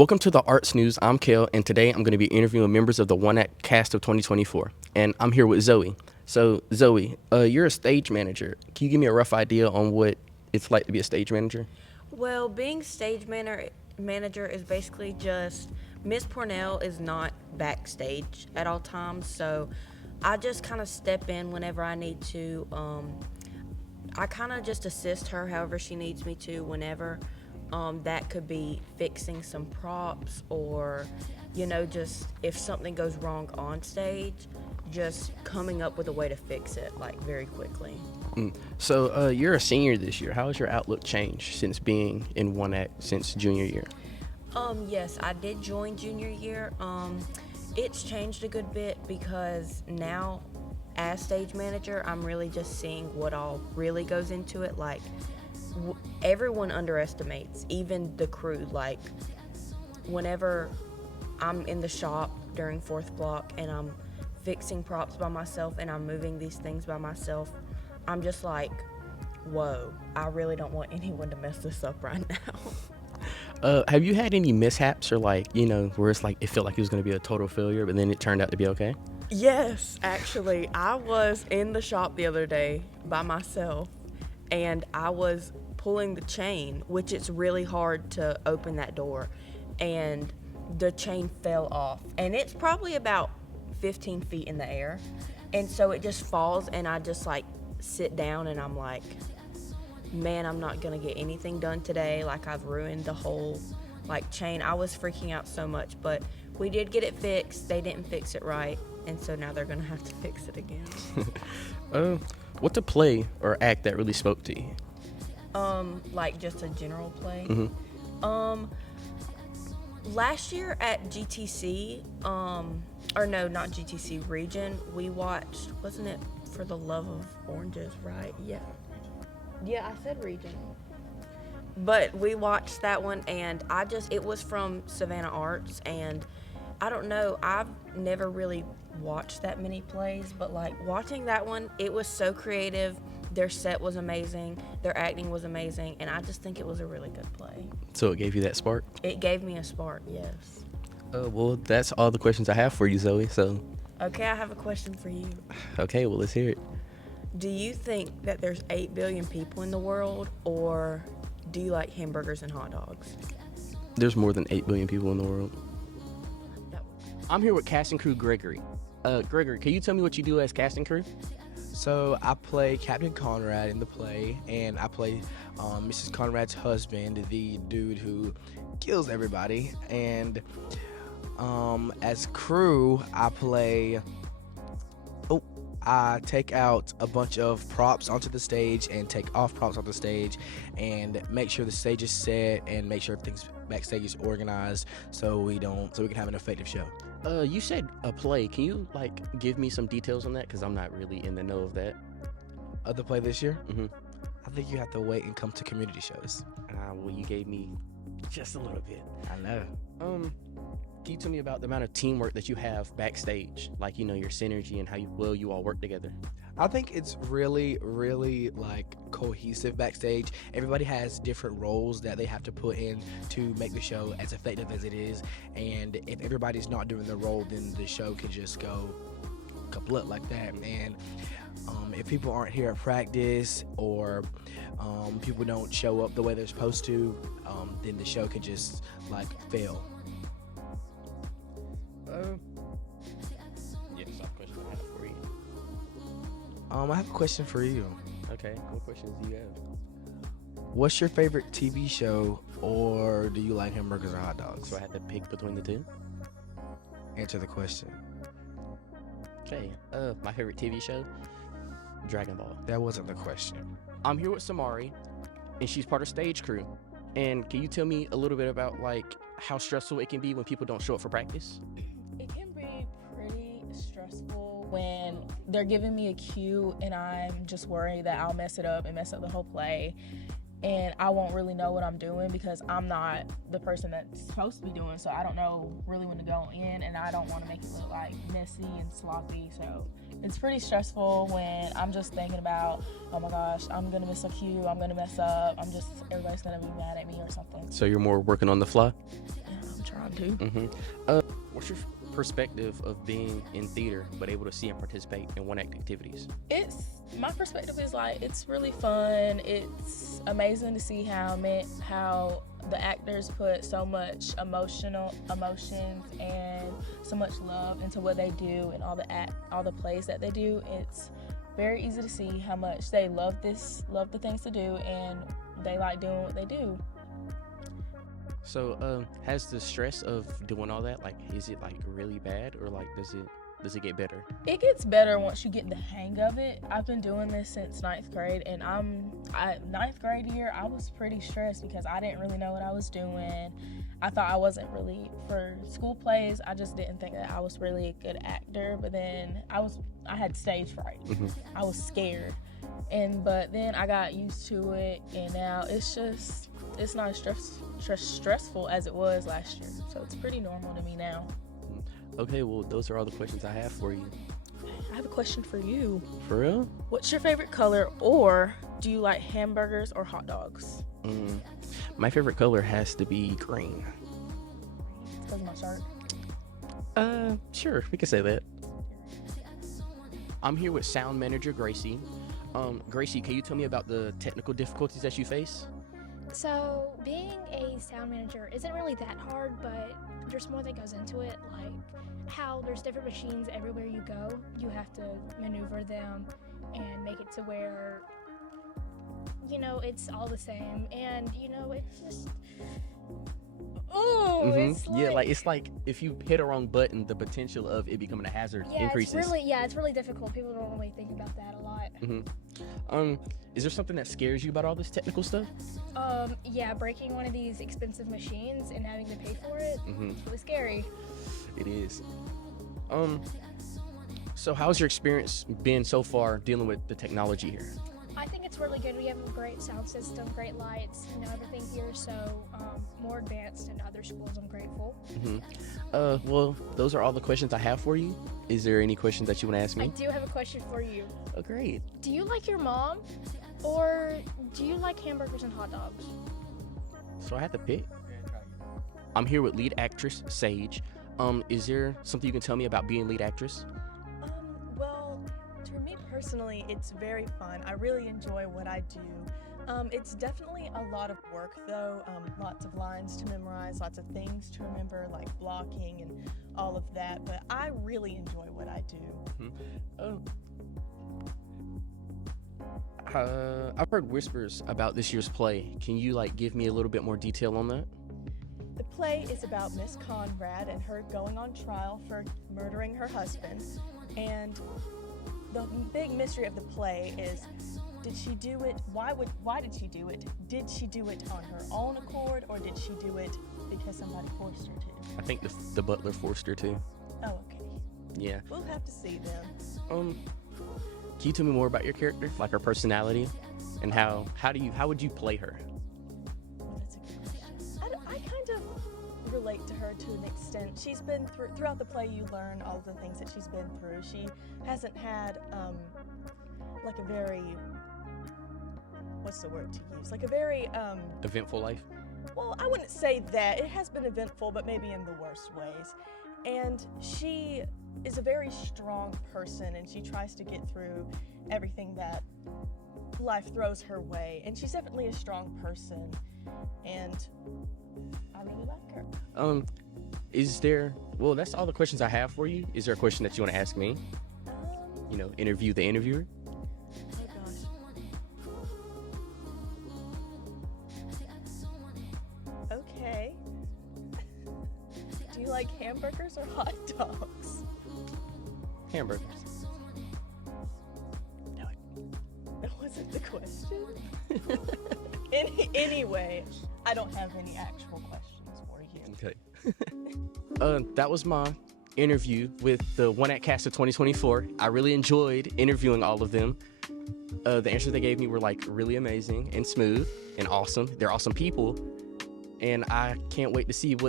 Welcome to the Arts News. I'm Kel, and today I'm going to be interviewing members of the One Act cast of 2024. And I'm here with Zoey. So, Zoey, you're a stage manager. Can you give me a rough idea on what it's like to be a stage manager? Well, being manager is basically just Miss Pornell is not backstage at all times, so I just kind of step in whenever I need to. I kind of just assist her however she needs me to whenever. That could be fixing some props or, just if something goes wrong on stage, just coming up with a way to fix it, like, very quickly. So, you're a senior this year. How has your outlook changed since being in One Act since junior year? Yes, I did join junior year. It's changed a good bit because now, as stage manager, I'm really just seeing what all really goes into it. Like, everyone underestimates, even the crew. Like, whenever I'm in the shop during fourth block and I'm fixing props by myself and I'm moving these things by myself, I'm just like, whoa, I really don't want anyone to mess this up right now. Have you had any mishaps or where it's like it felt like it was going to be a total failure, but then it turned out to be okay? Yes, actually, I was in the shop the other day by myself and I was pulling the chain, which it's really hard to open that door, and the chain fell off. And it's probably about 15 feet in the air. And so it just falls and I just like sit down and I'm like, man, I'm not gonna get anything done today. Like, I've ruined the whole chain. I was freaking out so much, but we did get it fixed. They didn't fix it right, and so now they're gonna have to fix it again. What's a play or act that really spoke to you? Like just a general play. Mm-hmm. Last year at GTC, or no, not GTC, Region, we watched, wasn't it For the Love of Oranges, right? Yeah, I said Region. But we watched that one, and it was from Savannah Arts, and I don't know, I've never really watched that many plays, but like watching that one, it was so creative. Their set was amazing, their acting was amazing, and I just think it was a really good play. So it gave you that spark? It gave me a spark, yes. Well, that's all the questions I have for you, Zoey. So. Okay, I have a question for you. Okay, well, let's hear it. Do you think that there's 8 billion people in the world, or do you like hamburgers and hot dogs? There's more than 8 billion people in the world. I'm here with casting crew Gregory. Gregory, can you tell me what you do as casting crew? So I play Captain Conrad in the play, and I play Mrs. Conrad's husband, the dude who kills everybody. And as crew, I take out a bunch of props onto the stage and take off props off the stage and make sure the stage is set and make sure everything's backstage is organized so we can have an effective show. You said a play. Can you give me some details on that? Because I'm not really in the know of that. Of the play this year? Mm-hmm. I think you have to wait and come to community shows. Well, you gave me just a little bit. I know. Can you tell me about the amount of teamwork that you have backstage? Your synergy and how well you all work together. I think it's really, really cohesive backstage. Everybody has different roles that they have to put in to make the show as effective as it is. And if everybody's not doing their role, then the show can just go kaput like that. And if people aren't here at practice or people don't show up the way they're supposed to, then the show can just fail. Yes, I have a question I have for you. I have a question for you. Okay, what questions do you have? What's your favorite TV show, or do you like hamburgers or hot dogs? So I have to pick between the two? Answer the question. Okay, my favorite TV show? Dragon Ball. That wasn't the question. I'm here with Samari, and she's part of stage crew. And can you tell me a little bit about how stressful it can be when people don't show up for practice? It can be pretty stressful when they're giving me a cue and I'm just worried that I'll mess it up and mess up the whole play, and I won't really know what I'm doing because I'm not the person that's supposed to be doing, so I don't know really when to go in, and I don't want to make it look messy and sloppy. So it's pretty stressful when I'm just thinking about, oh my gosh, I'm gonna miss a cue, I'm gonna mess up, everybody's gonna be mad at me or something. So you're more working on the fly? I'm trying to. What's your perspective of being in theater but able to see and participate in one act activities? It's my perspective is like it's really fun. It's amazing to see how the actors put so much emotions and so much love into what they do and all the plays that they do. It's very easy to see how much they love the things to do, and they like doing what they do. So, has the stress of doing all that, like, is it like really bad, or like does it get better? It gets better once you get the hang of it. I've been doing this since 9th grade, and ninth grade year, I was pretty stressed because I didn't really know what I was doing. I thought I wasn't really for school plays. I just didn't think that I was really a good actor. But then I had stage fright. I was scared, but then I got used to it, and now it's not as stressful as it was last year. So it's pretty normal to me now. Okay, well, those are all the questions I have for you. I have a question for you. For real? What's your favorite color, or do you like hamburgers or hot dogs? My favorite color has to be green. Because of my shirt. Sure, we can say that. I'm here with sound manager Gracie. Gracie, can you tell me about the technical difficulties that you face? So, being a sound manager isn't really that hard, but there's more that goes into it, like how there's different machines everywhere you go. You have to maneuver them and make it to where, it's all the same. And, it's just, it's like if you hit a wrong button, the potential of it becoming a hazard increases. It's really difficult. People don't really think about that a lot. Is there something that scares you about all this technical stuff? Breaking one of these expensive machines and having to pay for it, it was scary. It is. So how's your experience been so far dealing with the technology here? I think it's really good. We have a great sound system, great lights, everything here is so more advanced than other schools. I'm grateful. Well, those are all the questions I have for you. Is there any questions that you want to ask me? I do have a question for you. Oh, great. Do you like your mom, or do you like hamburgers and hot dogs? So I have to pick. I'm here with lead actress Sage. Is there something you can tell me about being lead actress? Well, for me personally, it's very fun. I really enjoy what I do. It's definitely a lot of work, though. Lots of lines to memorize, lots of things to remember, like blocking and all of that. But I really enjoy what I do. I've heard whispers about this year's play. Can you give me a little bit more detail on that? The play is about Miss Conrad and her going on trial for murdering her husband. And the big mystery of the play is, did she do it? Why did she do it? Did she do it on her own accord, or did she do it because somebody forced her to? I think the butler forced her to. Oh, okay. Yeah. We'll have to see then. Can you tell me more about your character, like her personality, and how would you play her? Well, that's a good question. I kind of relate to her to an extent. She's been throughout the play. You learn all of the things that she's been through. She hasn't had like a very, what's the word to use? Like a very Eventful life? well, I wouldn't say that. It has been eventful, but maybe in the worst ways. And she is a very strong person, and she tries to get through everything that life throws her way. And she's definitely a strong person, and I really like her. Well, that's all the questions I have for you. Is there a question that you want to ask me? Interview the interviewer? Oh gosh. Okay. Do you like hamburgers or hot dogs? Hamburgers. That wasn't the question. Anyway, I don't have any actual questions for you. Okay. That was my interview with the One Act Cast of 2024. I really enjoyed interviewing all of them. The answers they gave me were really amazing and smooth and awesome. They're awesome people, and I can't wait to see what